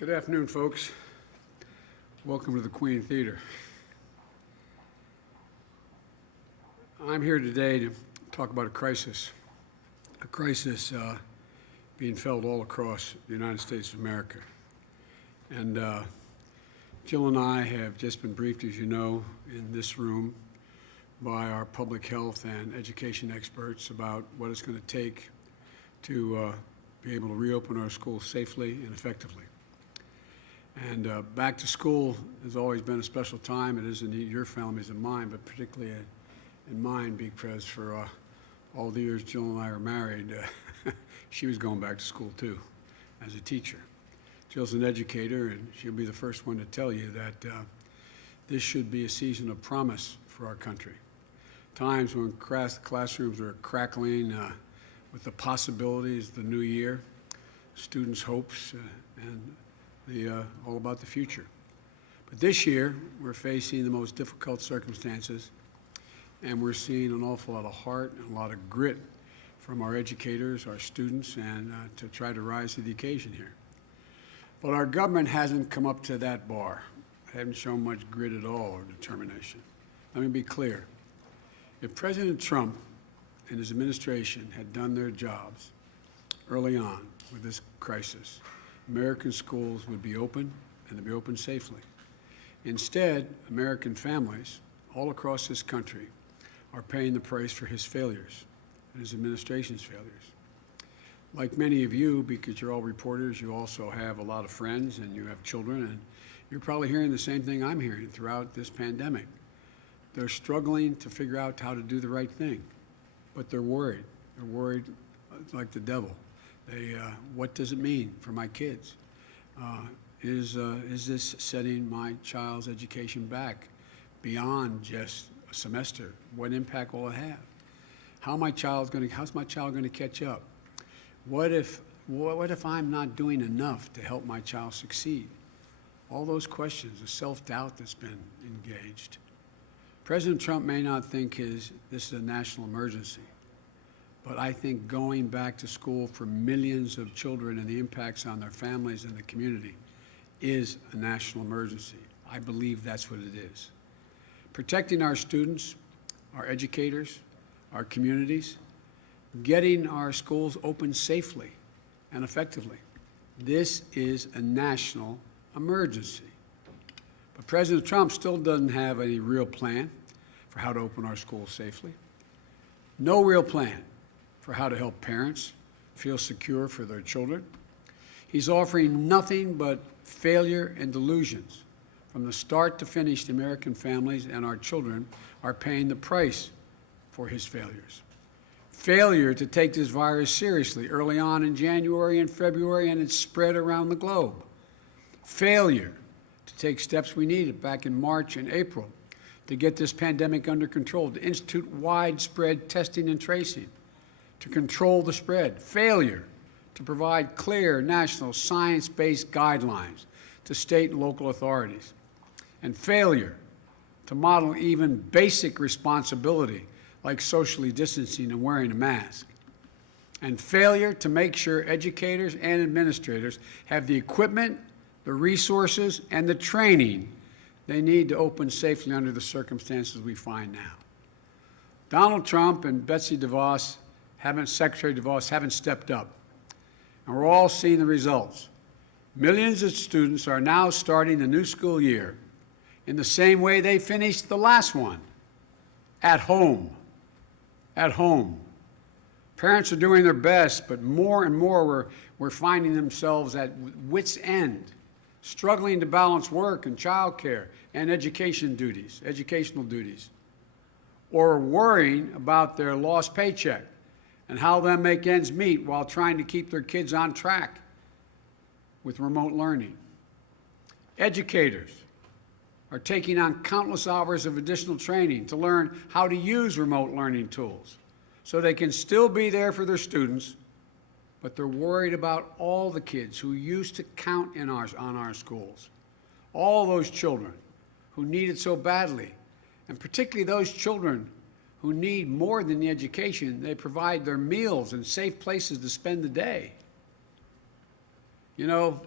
Good afternoon, folks. Welcome to the Queen Theater. I'm here today to talk about a crisis being felt all across the United States of America. And Jill and I have just been briefed, as you know, in this room by our public health and education experts about what it's going to take to be able to reopen our schools safely and effectively. And back to school has always been a special time. It is in your families and mine, but particularly in mine, because for all the years Jill and I were married, she was going back to school too, as a teacher. Jill's an educator, and she'll be the first one to tell you that this should be a season of promise for our country. Times when classrooms are crackling with the possibilities of the new year, students' hopes, and all about the future. But this year, we're facing the most difficult circumstances, and we're seeing an awful lot of heart and a lot of grit from our educators, our students, and to try to rise to the occasion here. But our government hasn't come up to that bar. They haven't shown much grit at all or determination. Let me be clear. If President Trump and his administration had done their jobs early on with this crisis, American schools would be open, and they'd be open safely. Instead, American families all across this country are paying the price for his failures and his administration's failures. Like many of you, because you're all reporters, you also have a lot of friends and you have children, and you're probably hearing the same thing I'm hearing throughout this pandemic. They're struggling to figure out how to do the right thing, but they're worried. They're worried like the devil. What does it mean for my kids? Is this setting my child's education back beyond just a semester? What impact will it have? How's my child going to catch up? What if I'm not doing enough to help my child succeed? All those questions, the self-doubt that's been engaged. President Trump may not think this is a national emergency, but I think going back to school for millions of children and the impacts on their families and the community is a national emergency. I believe that's what it is. Protecting our students, our educators, our communities, getting our schools open safely and effectively. This is a national emergency. But President Trump still doesn't have any real plan for how to open our schools safely. No real plan for how to help parents feel secure for their children. He's offering nothing but failure and delusions. From the start to finish, the American families and our children are paying the price for his failures. Failure to take this virus seriously early on in January and February, and it's spread around the globe. Failure to take steps we needed back in March and April to get this pandemic under control, to institute widespread testing and tracing, to control the spread. Failure to provide clear national science-based guidelines to state and local authorities. And failure to model even basic responsibility like socially distancing and wearing a mask. And failure to make sure educators and administrators have the equipment, the resources, and the training they need to open safely under the circumstances we find now. Donald Trump and Secretary DeVos haven't stepped up, and we're all seeing the results. Millions of students are now starting the new school year in the same way they finished the last one, at home. At home. Parents are doing their best, but more and more we're finding themselves at wit's end, struggling to balance work and childcare and educational duties, or worrying about their lost paycheck and how they'll make ends meet while trying to keep their kids on track with remote learning. Educators are taking on countless hours of additional training to learn how to use remote learning tools so they can still be there for their students, but they're worried about all the kids who used to count on our schools, all those children who need it so badly, and particularly those children who need more than the education. They provide their meals and safe places to spend the day. You know,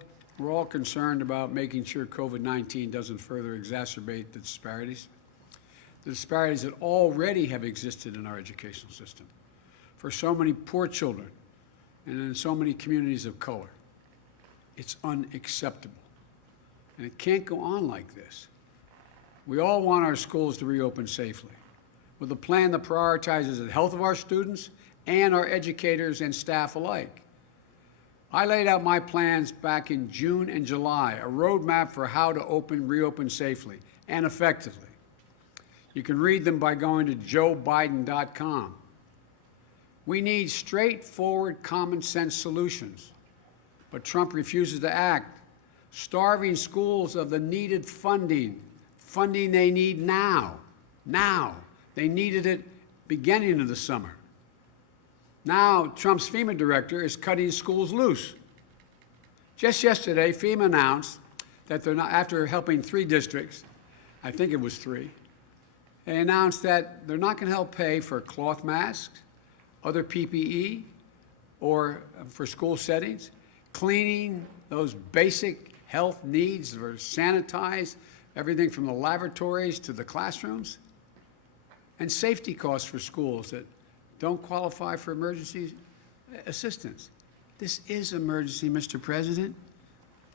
We're all concerned about making sure COVID-19 doesn't further exacerbate the disparities that already have existed in our educational system for so many poor children and in so many communities of color. It's unacceptable. And it can't go on like this. We all want our schools to reopen safely, with a plan that prioritizes the health of our students and our educators and staff alike. I laid out my plans back in June and July, a roadmap for how to reopen safely and effectively. You can read them by going to joebiden.com. We need straightforward, common-sense solutions, but Trump refuses to act, starving schools of the needed funding they need now. Now. They needed it beginning of the summer. Now, Trump's FEMA director is cutting schools loose. Just yesterday, FEMA announced that they're not, after helping 3 districts, I think it was 3, they announced that they're not going to help pay for cloth masks, other PPE, or for school settings, cleaning those basic health needs for sanitize, everything from the lavatories to the classrooms, and safety costs for schools that don't qualify for emergency assistance. This is an emergency, Mr. President.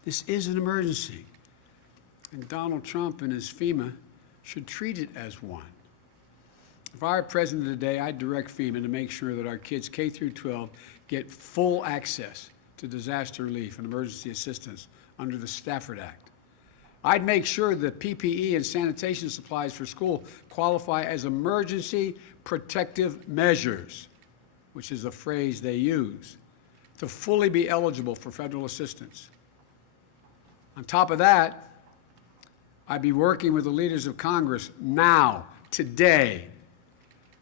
This is an emergency. And Donald Trump and his FEMA should treat it as one. If I were president today, I'd direct FEMA to make sure that our kids K through 12 get full access to disaster relief and emergency assistance under the Stafford Act. I'd make sure that PPE and sanitation supplies for school qualify as emergency protective measures, which is a phrase they use, to fully be eligible for federal assistance. On top of that, I'd be working with the leaders of Congress now, today,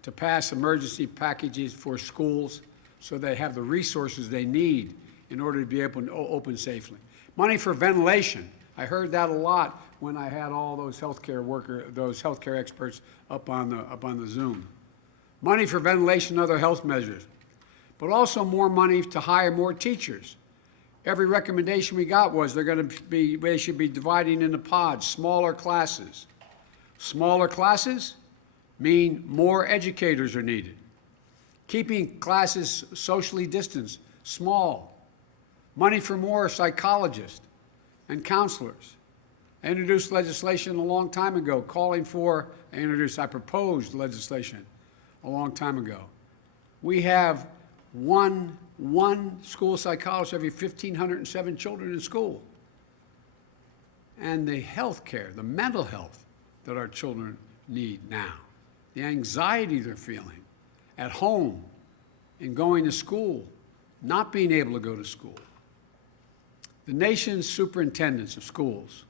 to pass emergency packages for schools so they have the resources they need in order to be able to open safely. Money for ventilation. I heard that a lot when I had all those healthcare experts up on the Zoom. Money for ventilation and other health measures, but also more money to hire more teachers. Every recommendation we got was they should be dividing into pods, smaller classes. Smaller classes mean more educators are needed. Keeping classes socially distanced, small. Money for more psychologists and counselors. I introduced legislation a long time ago I proposed legislation a long time ago. We have one school psychologist every 1,507 children in school. And the health care, the mental health that our children need now, the anxiety they're feeling at home, in going to school, not being able to go to school. The nation's superintendents of schools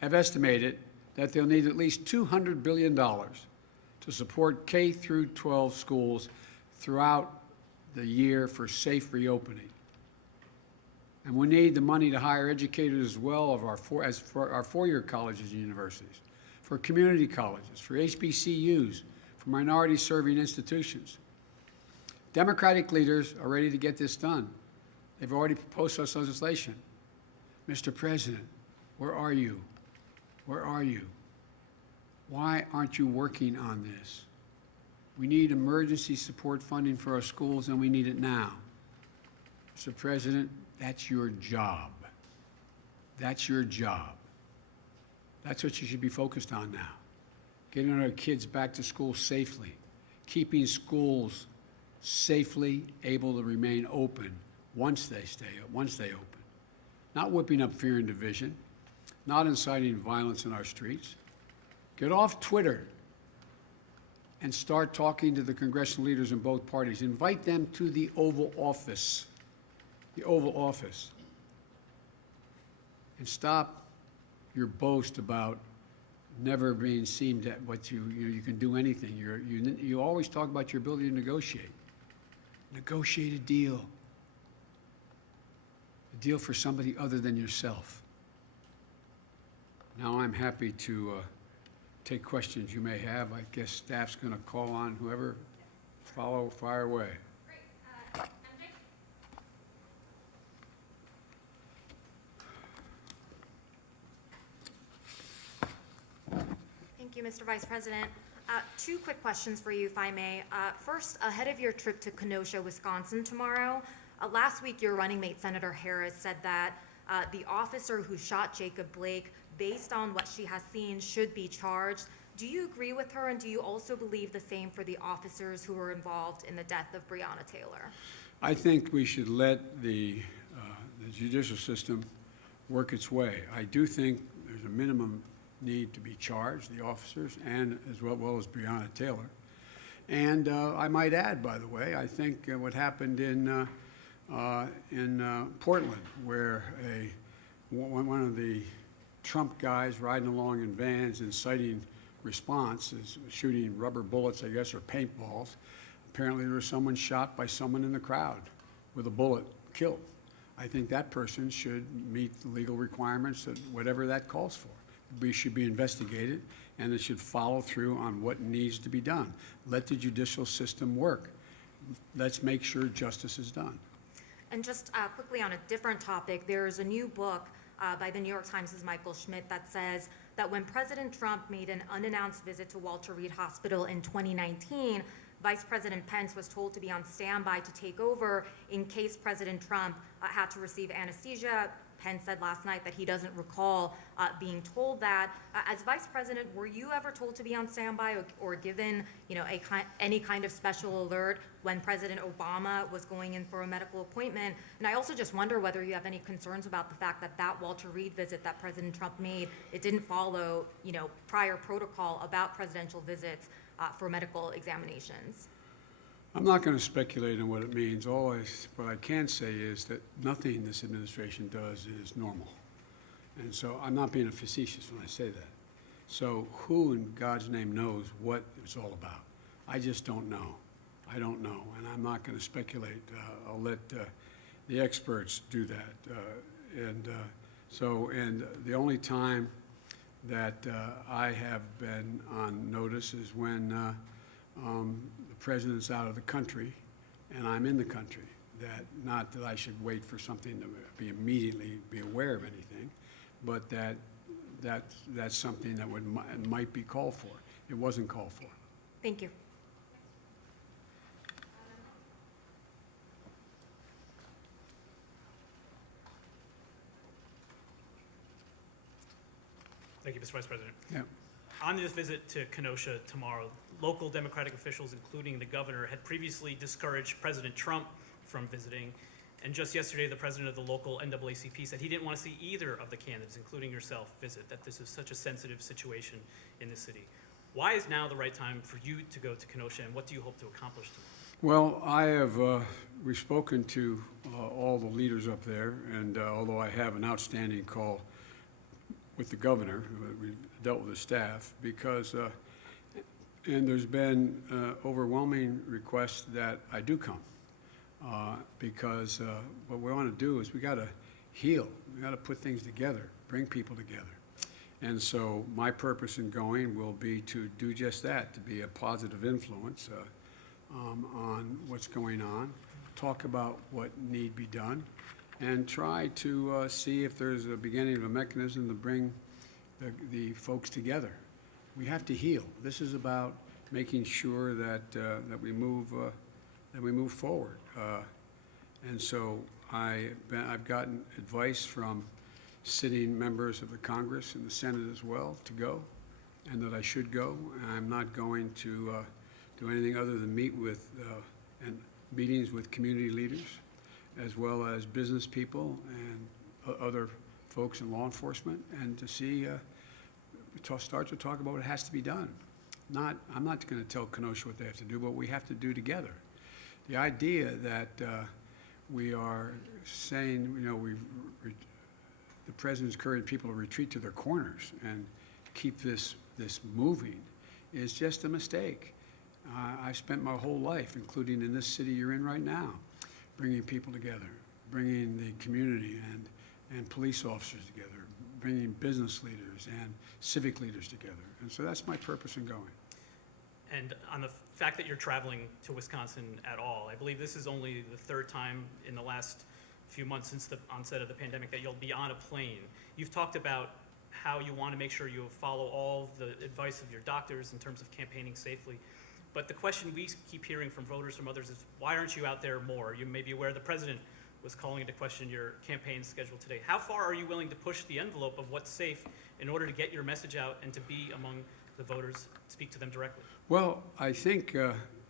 have estimated that they'll need at least $200 billion to support K through 12 schools throughout the year for safe reopening. And we need the money to hire educators as well for our four-year colleges and universities, for community colleges, for HBCUs, for minority-serving institutions. Democratic leaders are ready to get this done. They've already proposed such legislation. Mr. President, where are you? Where are you? Why aren't you working on this? We need emergency support funding for our schools, and we need it now. Mr. President, that's your job. That's your job. That's what you should be focused on now. Getting our kids back to school safely, keeping schools safely able to remain open once they open. Not whipping up fear and division, not inciting violence in our streets. Get off Twitter and start talking to the congressional leaders in both parties. Invite them to the Oval Office. The Oval Office. And stop your boast about never being seen at what you can do anything. You always talk about your ability to negotiate. Negotiate a deal. A deal for somebody other than yourself. Now I'm happy to take questions you may have. I guess staff's going to call on whoever. Fire away. Great. MJ? Thank you, Mr. Vice President. Two quick questions for you, if I may. First, ahead of your trip to Kenosha, Wisconsin tomorrow, last week your running mate, Senator Harris, said that the officer who shot Jacob Blake, based on what she has seen, should be charged. Do you agree with her, and do you also believe the same for the officers who were involved in the death of Breonna Taylor? I think we should let the judicial system work its way. I do think there's a minimum need to be charged, the officers, and as well as Breonna Taylor. And I might add, by the way, I think what happened in Portland, where one of the Trump guys riding along in vans inciting response is shooting rubber bullets, I guess, or paintballs. Apparently there was someone shot by someone in the crowd with a bullet killed. I think that person should meet the legal requirements that whatever that calls for. We should be investigated, and it should follow through on what needs to be done. Let the judicial system work. Let's make sure justice is done. And just quickly on a different topic, there's a new book by the New York Times' Michael Schmidt that says that when President Trump made an unannounced visit to Walter Reed Hospital in 2019, Vice President Pence was told to be on standby to take over in case President Trump had to receive anesthesia. Pence said last night that he doesn't recall being told that. As Vice President, were you ever told to be on standby or given, any kind of special alert when President Obama was going in for a medical appointment? And I also just wonder whether you have any concerns about the fact that Walter Reed visit that President Trump made, it didn't follow, prior protocol about presidential visits for medical examinations. I'm not going to speculate on what it means. What I can say is that nothing this administration does is normal. And so I'm not being facetious when I say that. So who in God's name knows what it's all about? I just don't know. I don't know, and I'm not going to speculate. I'll let the experts do that. And the only time that I have been on notice is when the president's out of the country and I'm in the country. Not that I should wait for something to immediately be aware of anything, but that's something that might be called for. It wasn't called for. Thank you. Thank you, Mr. Vice President. Yeah. On this visit to Kenosha tomorrow, local Democratic officials, including the governor, had previously discouraged President Trump from visiting. And just yesterday, the president of the local NAACP said he didn't want to see either of the candidates, including yourself, visit, that this is such a sensitive situation in the city. Why is now the right time for you to go to Kenosha, and what do you hope to accomplish tomorrow? Well, I have we've spoken to all the leaders up there, and although I have an outstanding call with the governor, we dealt with the staff, because, and there's been overwhelming requests that I do come, because what we want to do is we got to heal, we got to put things together, bring people together. And so my purpose in going will be to do just that, to be a positive influence on what's going on, talk about what need be done, and try to see if there's a beginning of a mechanism to bring the folks together. We have to heal. This is about making sure that we move forward. And so I've gotten advice from sitting members of the Congress and the Senate as well to go, and that I should go. I'm not going to do anything other than meet with and meetings with community leaders, as well as business people and other folks in law enforcement, and to see, start to talk about what has to be done. I'm not going to tell Kenosha what they have to do, but we have to do together. The idea that we are saying, the president's encouraging people to retreat to their corners and keep this moving is just a mistake. I've spent my whole life, including in this city you're in right now, bringing people together, bringing the community and police officers together, bringing business leaders and civic leaders together. And so that's my purpose in going. And on the fact that you're traveling to Wisconsin at all, I believe this is only the third time in the last few months since the onset of the pandemic that you'll be on a plane. You've talked about how you want to make sure you follow all the advice of your doctors in terms of campaigning safely. But the question we keep hearing from voters, from others, is why aren't you out there more? You may be aware the president was calling into question your campaign schedule today. How far are you willing to push the envelope of what's safe in order to get your message out and to be among the voters, speak to them directly? Well, I think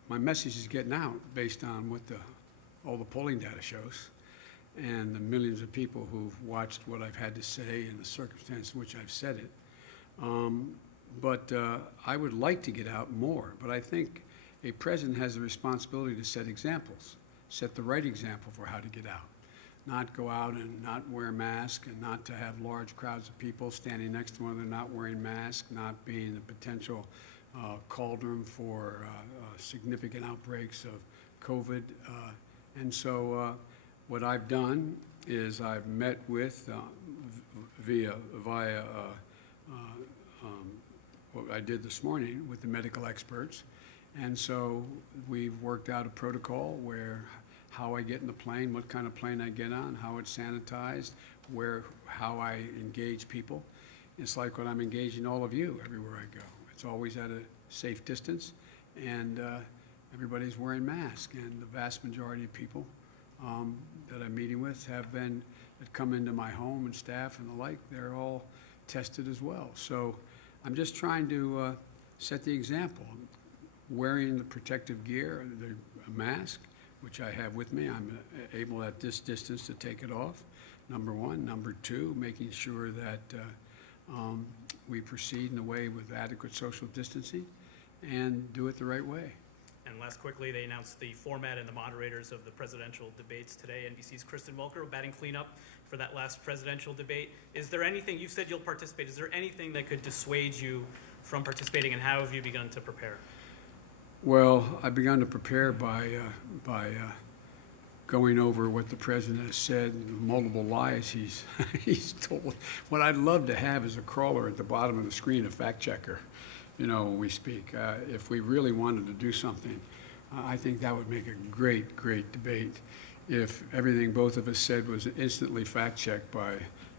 my message is getting out based on what all the polling data shows and the millions of people who've watched what I've had to say and the circumstance in which I've said it. But I would like to get out more. But I think a president has the responsibility to set examples, set the right example for how to get out. Not go out and not wear a mask, and not to have large crowds of people standing next to one another not wearing masks, not being the potential cauldron for significant outbreaks of COVID. And so what I've done is I've met with, via what I did this morning with the medical experts. And so we've worked out a protocol where how I get in the plane, what kind of plane I get on, how it's sanitized, how I engage people. It's like when I'm engaging all of you everywhere I go. It's always at a safe distance, and everybody's wearing masks. And the vast majority of people that I'm meeting with that come into my home and staff and the like, they're all tested as well. So I'm just trying to set the example. Wearing the protective gear, a mask, which I have with me. I'm able at this distance to take it off, number one. Number two, making sure that we proceed in a way with adequate social distancing and do it the right way. And last quickly, they announced the format and the moderators of the presidential debates today. NBC's Kristen Welker batting cleanup for that last presidential debate. Is there anything, you said you'll participate, is there anything that could dissuade you from participating, and how have you begun to prepare? Well, I've begun to prepare by going over what the president has said, multiple lies he's told. What I'd love to have is a crawler at the bottom of the screen, a fact checker, when we speak. If we really wanted to do something, I think that would make a great, great debate if everything both of us said was instantly fact checked by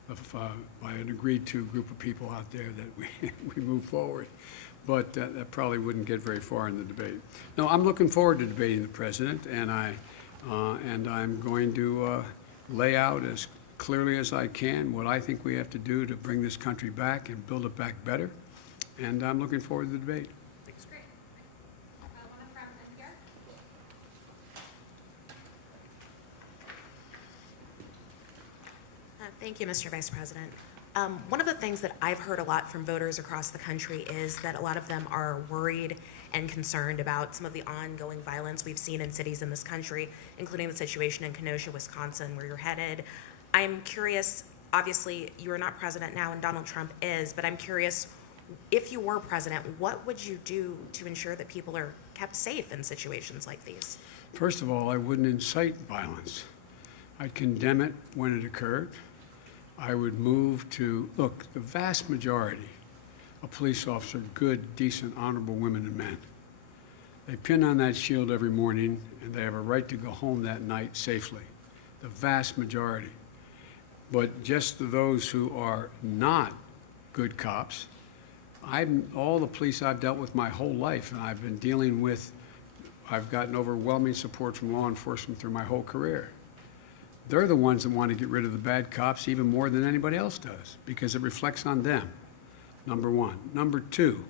an agreed to group of people out there that we move forward. But that probably wouldn't get very far in the debate. No, I'm looking forward to debating the president, and I'm going to lay out as clearly as I can what I think we have to do to bring this country back and build it back better. And I'm looking forward to the debate. Thanks. Great. Woman from NPR. Thank you, Mr. Vice President. One of the things that I've heard a lot from voters across the country is that a lot of them are worried and concerned about some of the ongoing violence we've seen in cities in this country, including the situation in Kenosha, Wisconsin, where you're headed. I'm curious, obviously, you are not president now and Donald Trump is, but I'm curious, if you were president, what would you do to ensure that people are kept safe in situations like these? First of all, I wouldn't incite violence. I'd condemn it when it occurred. I would move to, look, the vast majority of police officers are good, decent, honorable women and men. They pin on that shield every morning, and they have a right to go home that night safely. The vast majority. But just those who are not good cops, all the police I've dealt with my whole life, and I've been dealing with, I've gotten overwhelming support from law enforcement through my whole career. They're the ones that want to get rid of the bad cops even more than anybody else does, because it reflects on them, number one. Number two,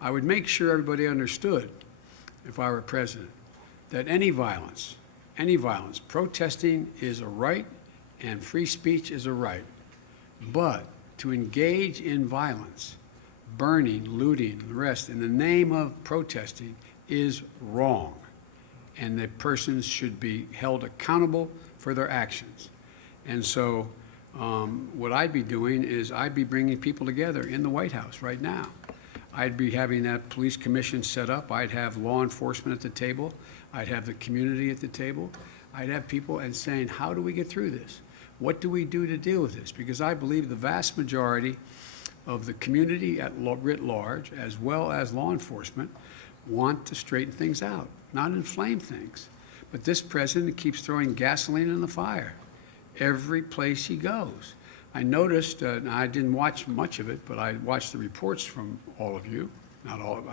I would make sure everybody understood, if I were president, that any violence, protesting is a right and free speech is a right. But to engage in violence, burning, looting, the rest, in the name of protesting is wrong. And the persons should be held accountable for their actions. And so what I'd be doing is I'd be bringing people together in the White House right now. I'd be having that police commission set up. I'd have law enforcement at the table. I'd have the community at the table. I'd have people and saying, how do we get through this? What do we do to deal with this? Because I believe the vast majority of the community at writ large, as well as law enforcement, want to straighten things out, not inflame things. But this president keeps throwing gasoline in the fire every place he goes. I noticed, and I didn't watch much of it, but I watched the reports from all of you, not all of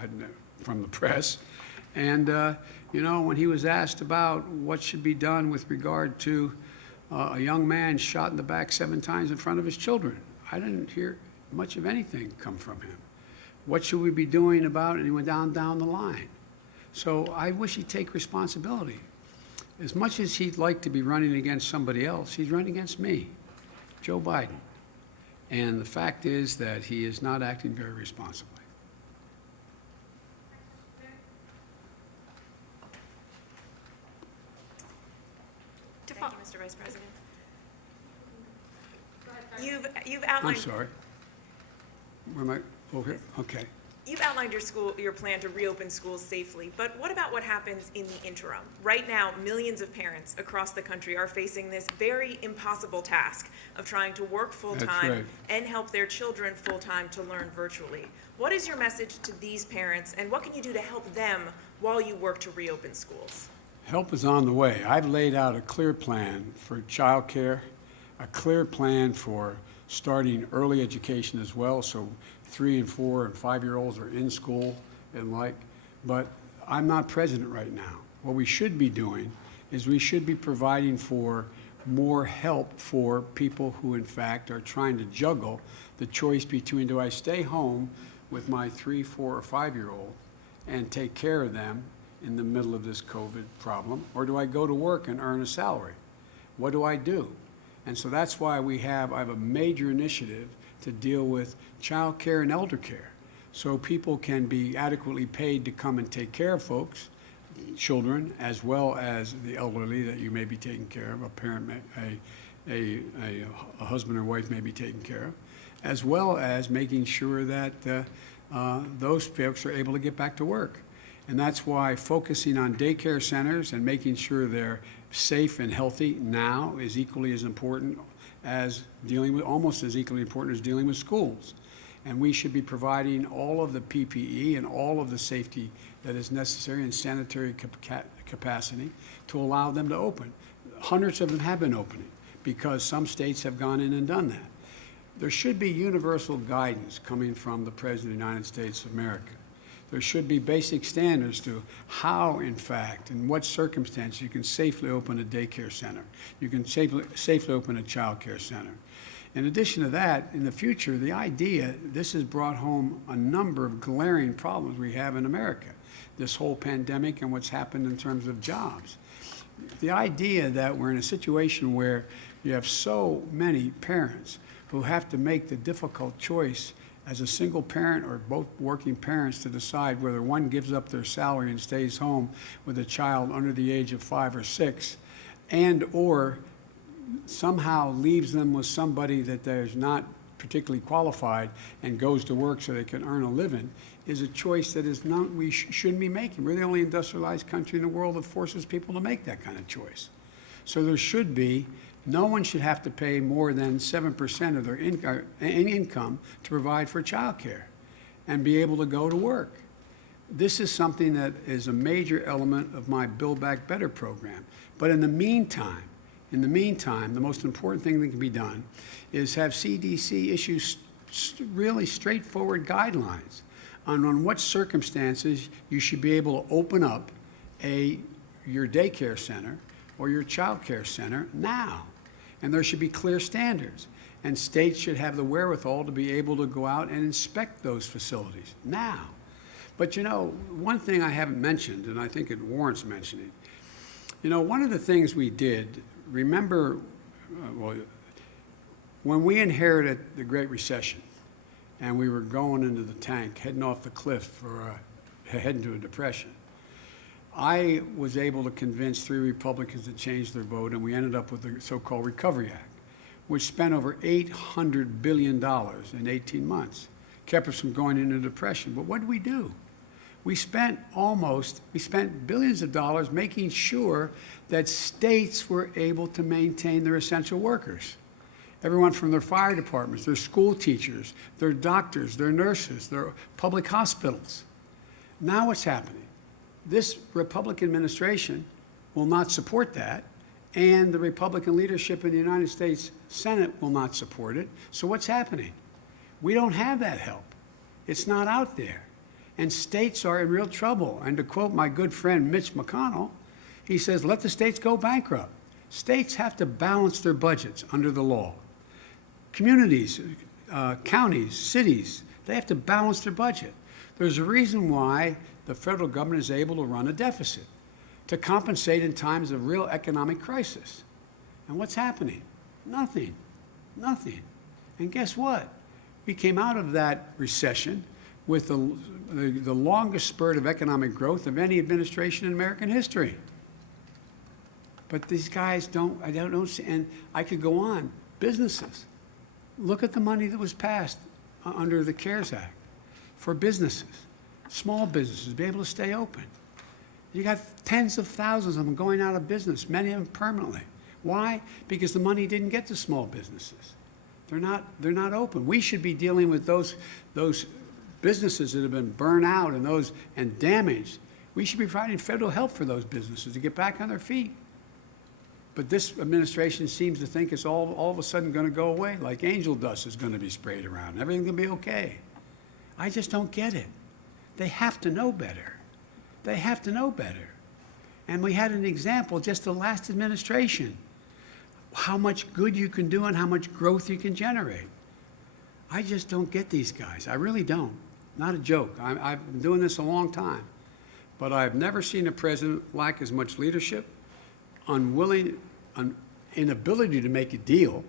from the press. And, you know, when he was asked about what should be done with regard to a young man shot in the back 7 times in front of his children, I didn't hear much of anything come from him. What should we be doing about it? And he went down the line. So I wish he'd take responsibility. As much as he'd like to be running against somebody else, he's running against me, Joe Biden. And the fact is that he is not acting very responsibly. Thank you, Mr. Vice President. You've I'm outlined sorry. Where am I? Okay. Okay. You've outlined your plan to reopen schools safely, but what about what happens in the interim? Right now, millions of parents across the country are facing this very impossible task of trying to work full-time right. and help their children full-time to learn virtually. What is your message to these parents, and what can you do to help them while you work to reopen schools? Help is on the way. I've laid out a clear plan for childcare, a clear plan for starting early education as well, so 3 and 4 and 5-year-olds are in school and like, but I'm not president right now. What we should be doing is we should be providing for more help for people who in fact are trying to juggle the choice between, do I stay home with my 3, 4, or 5-year-old and take care of them in the middle of this COVID problem, or do I go to work and earn a salary? What do I do? And so that's why I have a major initiative to deal with child care and elder care, so people can be adequately paid to come and take care of folks, children, as well as the elderly that you may be taking care of, a parent, a husband or wife may be taken care of, as well as making sure that those folks are able to get back to work. And that's why focusing on daycare centers and making sure they're safe and healthy now is equally as important as almost as equally important as dealing with schools. And we should be providing all of the PPE and all of the safety that is necessary in sanitary capacity to allow them to open. Hundreds of them have been opening because some states have gone in and done that. There should be universal guidance coming from the President of the United States of America. There should be basic standards to how, in fact, in what circumstances you can safely open a daycare center. You can safely open a child care center. In addition to that, in the future, the idea, this has brought home a number of glaring problems we have in America, this whole pandemic and what's happened in terms of jobs. The idea that we're in a situation where you have so many parents who have to make the difficult choice as a single parent or both working parents to decide whether one gives up their salary and stays home with a child under the age of 5 or 6, and or somehow leaves them with somebody that is not particularly qualified and goes to work so they can earn a living, is a choice that is not, we shouldn't be making. We're the only industrialized country in the world that forces people to make that kind of choice. So there should be, no one should have to pay more than 7% of their income to provide for child care and be able to go to work. This is something that is a major element of my Build Back Better program. But in the meantime, the most important thing that can be done is have CDC issue really straightforward guidelines on what circumstances you should be able to open up your daycare center or your child care center now. And there should be clear standards. And states should have the wherewithal to be able to go out and inspect those facilities now. But you know, one thing I haven't mentioned, and I think it warrants mentioning, you know, one of the things we did, remember, when we inherited the Great Recession and we were going into the tank, heading off the cliff or heading to a depression, I was able to convince 3 Republicans to change their vote, and we ended up with the so-called Recovery Act, which spent over $800 billion in 18 months, kept us from going into depression. But what did we do? We spent billions of dollars making sure that states were able to maintain their essential workers. Everyone from their fire departments, their school teachers, their doctors, their nurses, their public hospitals. Now what's happening? This Republican administration will not support that, and the Republican leadership in the United States Senate will not support it. So what's happening? We don't have that help. It's not out there. And states are in real trouble. And to quote my good friend Mitch McConnell, he says, let the states go bankrupt. States have to balance their budgets under the law. Communities, counties, cities, they have to balance their budget. There's a reason why the federal government is able to run a deficit, to compensate in times of real economic crisis. And what's happening? Nothing. Nothing. And guess what? We came out of that recession with the longest spurt of economic growth of any administration in American history. But these guys I don't see, and I could go on. Businesses. Look at the money that was passed under the CARES Act for businesses, small businesses, to be able to stay open. You got tens of thousands of them going out of business, many of them permanently. Why? Because the money didn't get to small businesses. They're not open. We should be dealing with those businesses that have been burned out and damaged. We should be providing federal help for those businesses to get back on their feet. But this administration seems to think it's all of a sudden going to go away, like angel dust is going to be sprayed around. Everything's going to be okay. I just don't get it. They have to know better. They have to know better. And we had an example just the last administration, how much good you can do and how much growth you can generate. I just don't get these guys. I really don't. Not a joke. I've been doing this a long time. But I've never seen a president lack as much leadership, inability to make a deal.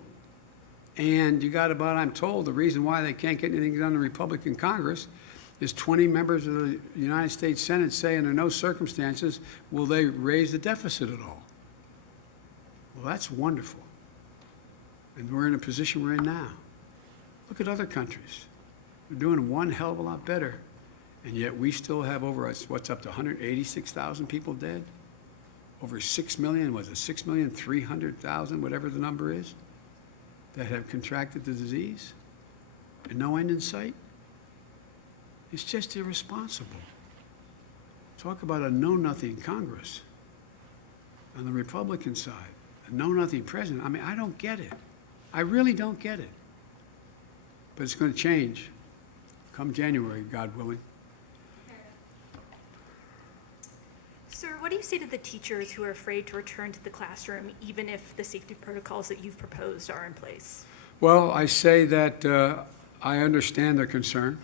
And you got about, I'm told, the reason why they can't get anything done in the Republican Congress is 20 members of the United States Senate say under no circumstances will they raise the deficit at all. Well, that's wonderful. And we're in a position we're in now. Look at other countries. They're doing one hell of a lot better. And yet we still have over, what's up to 186,000 people dead? Over 6 million, was it 6,300,000, whatever the number is, that have contracted the disease? And no end in sight? It's just irresponsible. Talk about a know-nothing Congress on the Republican side, a know-nothing president. I mean, I don't get it. I really don't get it. But it's going to change come January, God willing. Sir, what do you say to the teachers who are afraid to return to the classroom, even if the safety protocols that you've proposed are in place? Well, I say that I understand their concern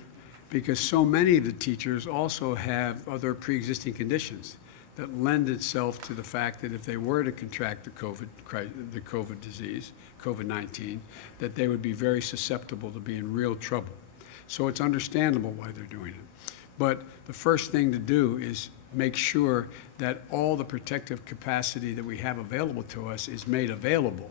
because so many of the teachers also have other pre-existing conditions that lend itself to the fact that if they were to contract the COVID disease, COVID-19, that they would be very susceptible to be in real trouble. So it's understandable why they're doing it. But the first thing to do is make sure that all the protective capacity that we have available to us is made available,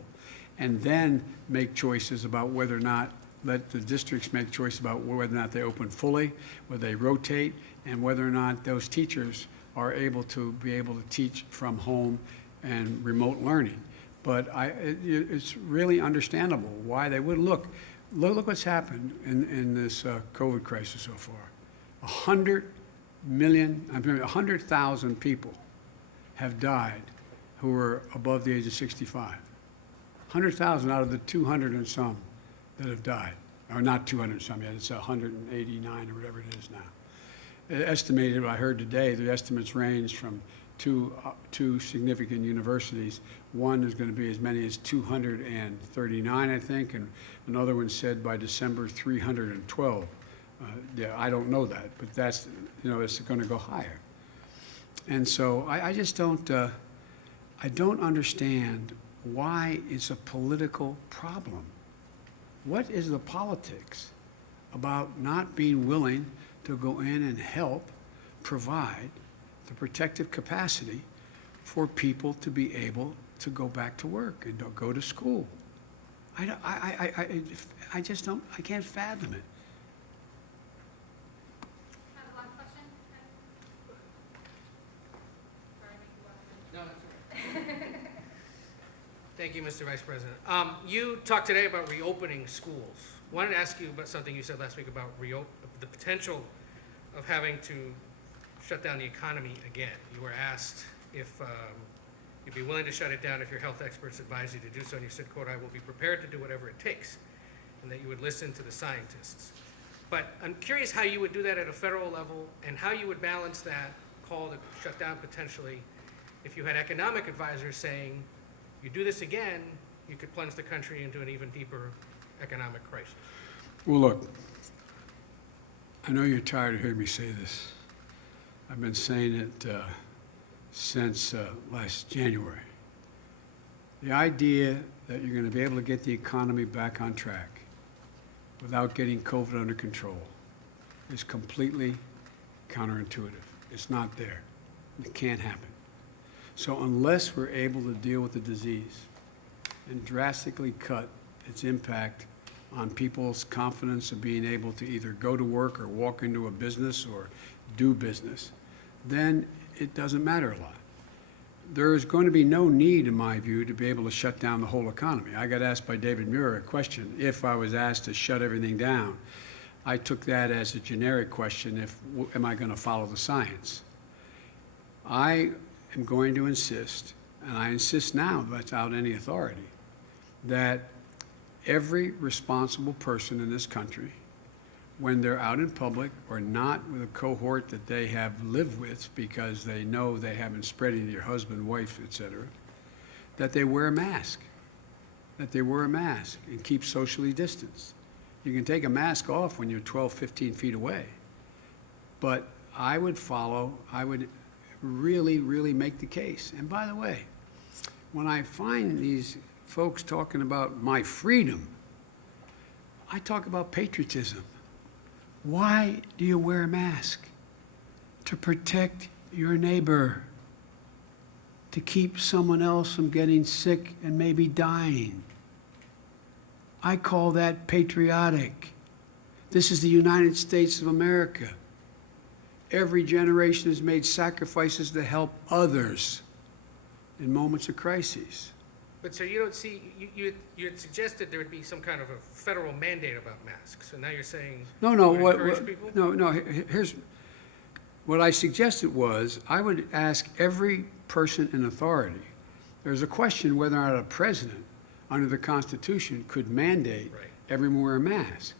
and then make choices about whether or not, let the districts make choices about whether or not they open fully, whether they rotate, and whether or not those teachers are able to teach from home and remote learning. But it's really understandable why they would. Look what's happened in this COVID crisis so far. 100,000 people have died who are above the age of 65. 100,000 out of the 200 and some that have died. Or not 200 and some yet, it's 189 or whatever it is now. Estimated, I heard today, the estimates range from two significant universities. One is going to be as many as 239, I think, and another one said by December 312. Yeah, I don't know that, but that's, it's going to go higher. And so I just don't, I don't understand why it's a political problem. What is the politics about not being willing to go in and help provide the protective capacity for people to be able to go back to work and to go to school? I just don't, I can't fathom it. Have one question? No, that's all right. Thank you, Mr. Vice President. You talked today about reopening schools. Wanted to ask you about something you said last week about the potential of having to shut down the economy again. You were asked if You'd be willing to shut it down if your health experts advise you to do so, and you said, quote, "I will be prepared to do whatever it takes," and that you would listen to the scientists. But I'm curious how you would do that at a federal level and how you would balance that call to shut down potentially if you had economic advisors saying, you do this again, you could plunge the country into an even deeper economic crisis. Well, look, I know you're tired of hearing me say this. I've been saying it since last January. The idea that you're going to be able to get the economy back on track without getting COVID under control is completely counterintuitive. It's not there. It can't happen. So unless we're able to deal with the disease and drastically cut its impact on people's confidence of being able to either go to work or walk into a business or do business, then it doesn't matter a lot. There's going to be no need, in my view, to be able to shut down the whole economy. I got asked by David Muir a question, if I was asked to shut everything down. I took that as a generic question, am I going to follow the science? I am going to insist, and I insist now without any authority, that every responsible person in this country, when they're out in public or not with a cohort that they have lived with because they know they haven't spread it to your husband, wife, etc., that they wear a mask. That they wear a mask and keep socially distanced. You can take a mask off when you're 12, 15 feet away. But I would really, really make the case. And by the way, when I find these folks talking about my freedom, I talk about patriotism. Why do you wear a mask? To protect your neighbor, to keep someone else from getting sick and maybe dying. I call that patriotic. This is the United States of America. Every generation has made sacrifices to help others in moments of crises. But so you don't see, you had suggested there would be some kind of a federal mandate about masks, and now you're saying No, you would what, encourage people? no, here's, what I suggested was, I would ask every person in authority, there's a question whether or not a president, under the Constitution, could mandate Right. everyone wear a mask.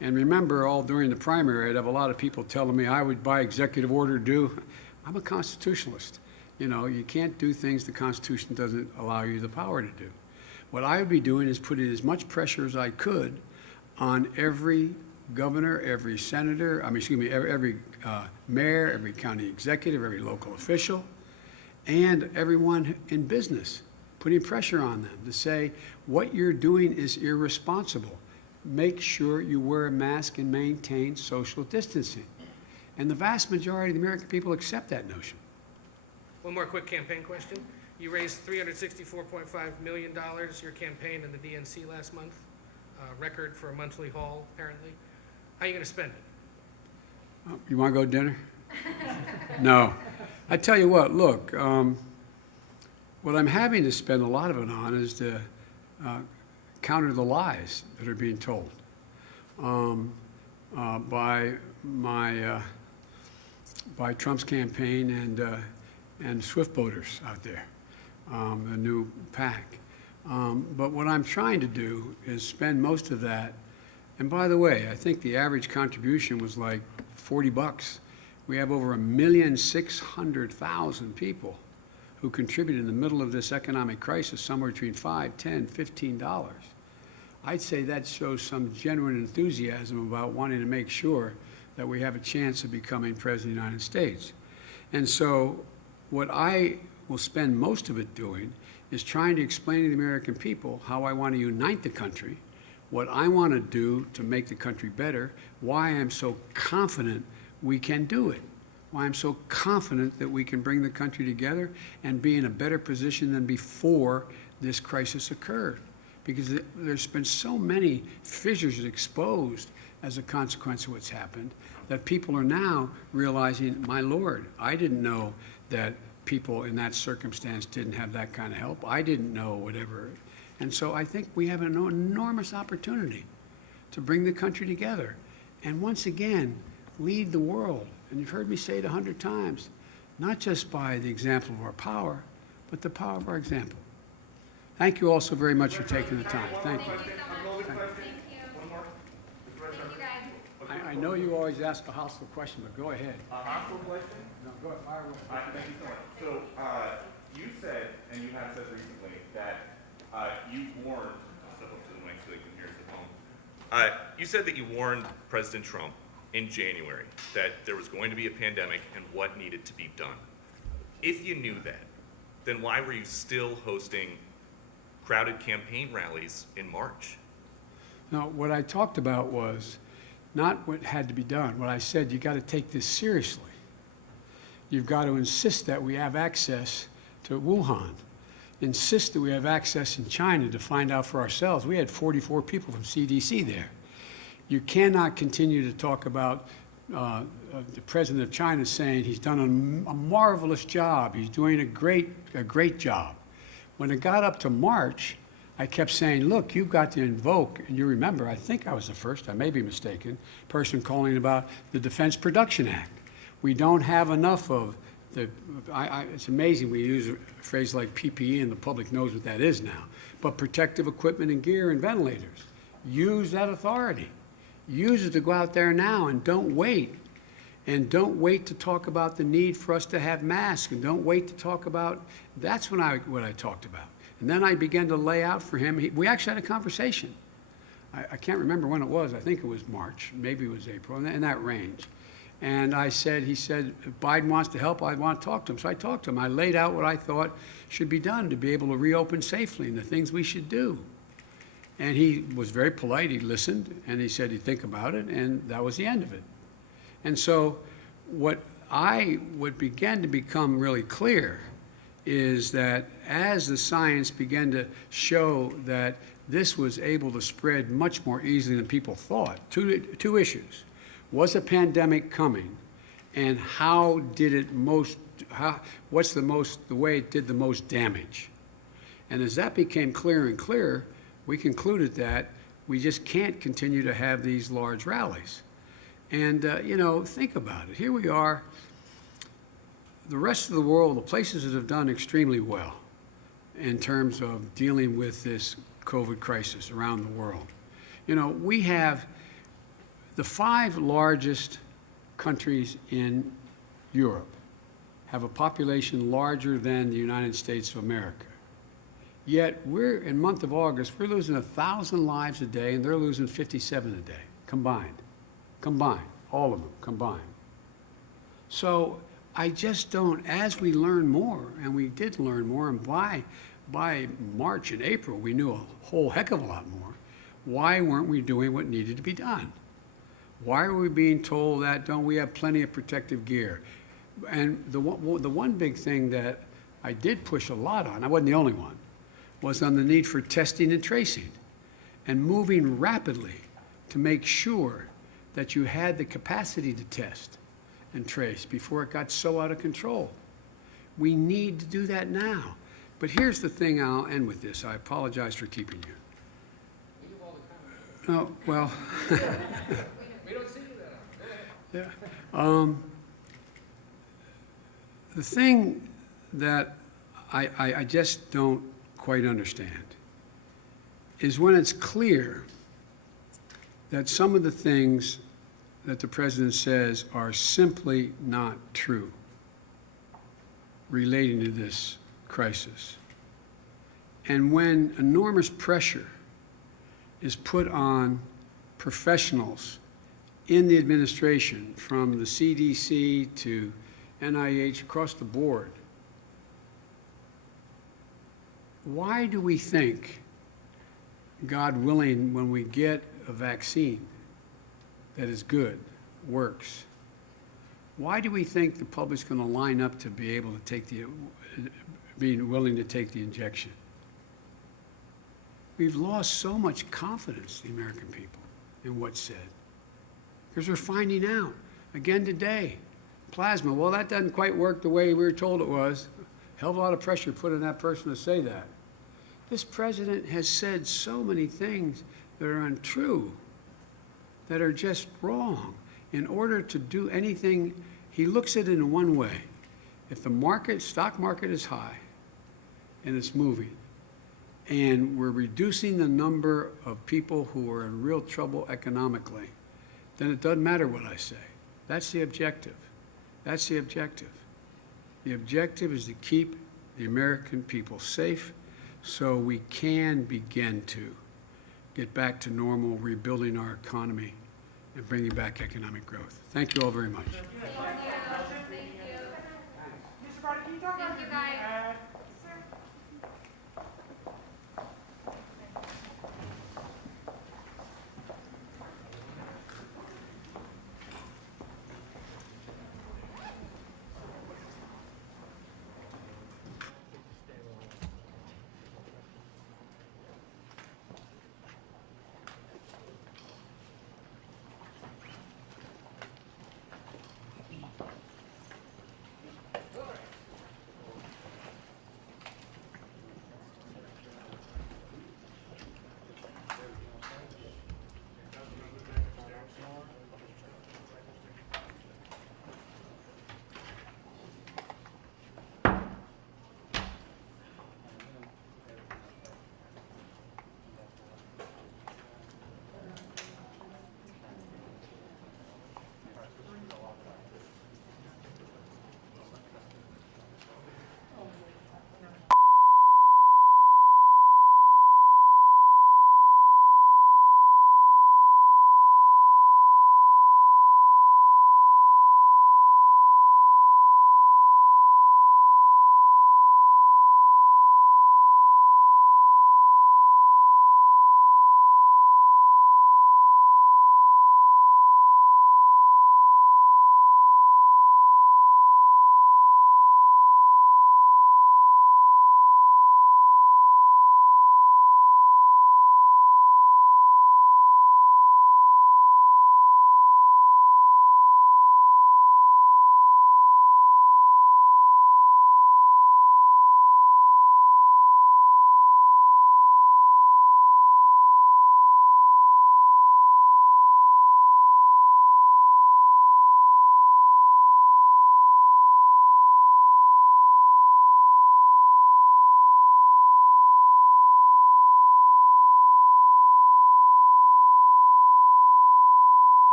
And remember, all during the primary, I'd have a lot of people telling me I would, by executive order, do. I'm a constitutionalist. You know, you can't do things the Constitution doesn't allow you the power to do. What I would be doing is putting as much pressure as I could on every governor, every senator, every mayor, every county executive, every local official, and everyone in business, putting pressure on them to say, what you're doing is irresponsible. Make sure you wear a mask and maintain social distancing. And the vast majority of the American people accept that notion. One more quick campaign question. You raised $364.5 million, your campaign in the DNC last month, record for a monthly haul, apparently. How are you going to spend it? You want to go to dinner? No. I tell you what, look, what I'm having to spend a lot of it on is to counter the lies that are being told by Trump's campaign and Swift voters out there, the new PAC. But what I'm trying to do is spend most of that. And by the way, I think the average contribution was like $40. We have over 1,600,000 people who contributed in the middle of this economic crisis, somewhere between $5, $10, $15. I'd say that shows some genuine enthusiasm about wanting to make sure that we have a chance of becoming President of the United States. And so what I will spend most of it doing is trying to explain to the American people how I want to unite the country, what I want to do to make the country better, why I'm so confident we can do it, why I'm so confident that we can bring the country together and be in a better position than before this crisis occurred. Because there's been so many fissures exposed as a consequence of what's happened that people are now realizing, my Lord, I didn't know that people in that circumstance didn't have that kind of help. I didn't know whatever. And so I think we have an enormous opportunity to bring the country together and once again lead the world. And you've heard me say it 100 times, not just by the example of our power, but the power of our example. Thank you all so very much for taking the time. Thank you. I know you always ask a hostile question, but go ahead. A hostile question? No, go ahead, fire away. Thank you so much. So, you said, and you have said recently, that you warned, I'll step up to the mic so they can hear us at home. You said that you warned President Trump in January that there was going to be a pandemic and what needed to be done. If you knew that, then why were you still hosting crowded campaign rallies in March? No, what I talked about was not what had to be done. What I said, you got to take this seriously. You've got to insist that we have access to Wuhan. Insist that we have access in China to find out for ourselves. We had 44 people from CDC there. You cannot continue to talk about the president of China saying he's done a marvelous job. He's doing a great job. When it got up to March, I kept saying, look, you've got to invoke, and you remember, I think I was the first, I may be mistaken, person calling about the Defense Production Act. We don't have enough of the, it's amazing we use a phrase like PPE and the public knows what that is now, but protective equipment and gear and ventilators. Use that authority. Use it to go out there now and don't wait. And don't wait to talk about the need for us to have masks, and don't wait to talk about, that's what I talked about. And then I began to lay out for him, we actually had a conversation. I can't remember when it was, I think it was March, maybe it was April, in that range. And he said, if Biden wants to help, I want to talk to him. So I talked to him. I laid out what I thought should be done to be able to reopen safely and the things we should do. And he was very polite, he listened, and he said he'd think about it, and that was the end of it. And so what began to become really clear is that as the science began to show that this was able to spread much more easily than people thought, two issues. Was a pandemic coming, and how did it what's the way it did the most damage? And as that became clearer and clearer, we concluded that we just can't continue to have these large rallies. And, think about it. Here we are, the rest of the world, the places that have done extremely well in terms of dealing with this COVID crisis around the world. We have the 5 largest countries in Europe have a population larger than the United States of America. Yet in month of August, we're losing 1,000 lives a day, and they're losing 57 a day, combined, all of them combined. So I just don't, as we learn more, and we did learn more, and by March and April, we knew a whole heck of a lot more, why weren't we doing what needed to be done? Why are we being told that don't we have plenty of protective gear? And the one big thing that I did push a lot on, I wasn't the only one, was on the need for testing and tracing and moving rapidly to make sure that you had the capacity to test and trace before it got so out of control. We need to do that now. But here's the thing, I'll end with this. I apologize for keeping you. Oh, well. We don't see you that often. Yeah. The thing that I just don't quite understand is when it's clear that some of the things that the president says are simply not true relating to this crisis. And when enormous pressure is put on professionals in the administration, from the CDC to NIH, across the board, why do we think, God willing, when we get a vaccine that is good, works, why do we think the public's going to line up to be able to being willing to take the injection? We've lost so much confidence, the American people, in what's said. Because we're finding out, again today, plasma, well, that doesn't quite work the way we were told it was. Hell of a lot of pressure put on that person to say that. This president has said so many things that are untrue, that are just wrong. In order to do anything, he looks at it in one way. If the stock market is high, and it's moving. And we're reducing the number of people who are in real trouble economically, then it doesn't matter what I say. That's the objective. That's the objective. The objective is to keep the American people safe so we can begin to get back to normal, rebuilding our economy and bringing back economic growth. Thank you all very much. Thank you guys.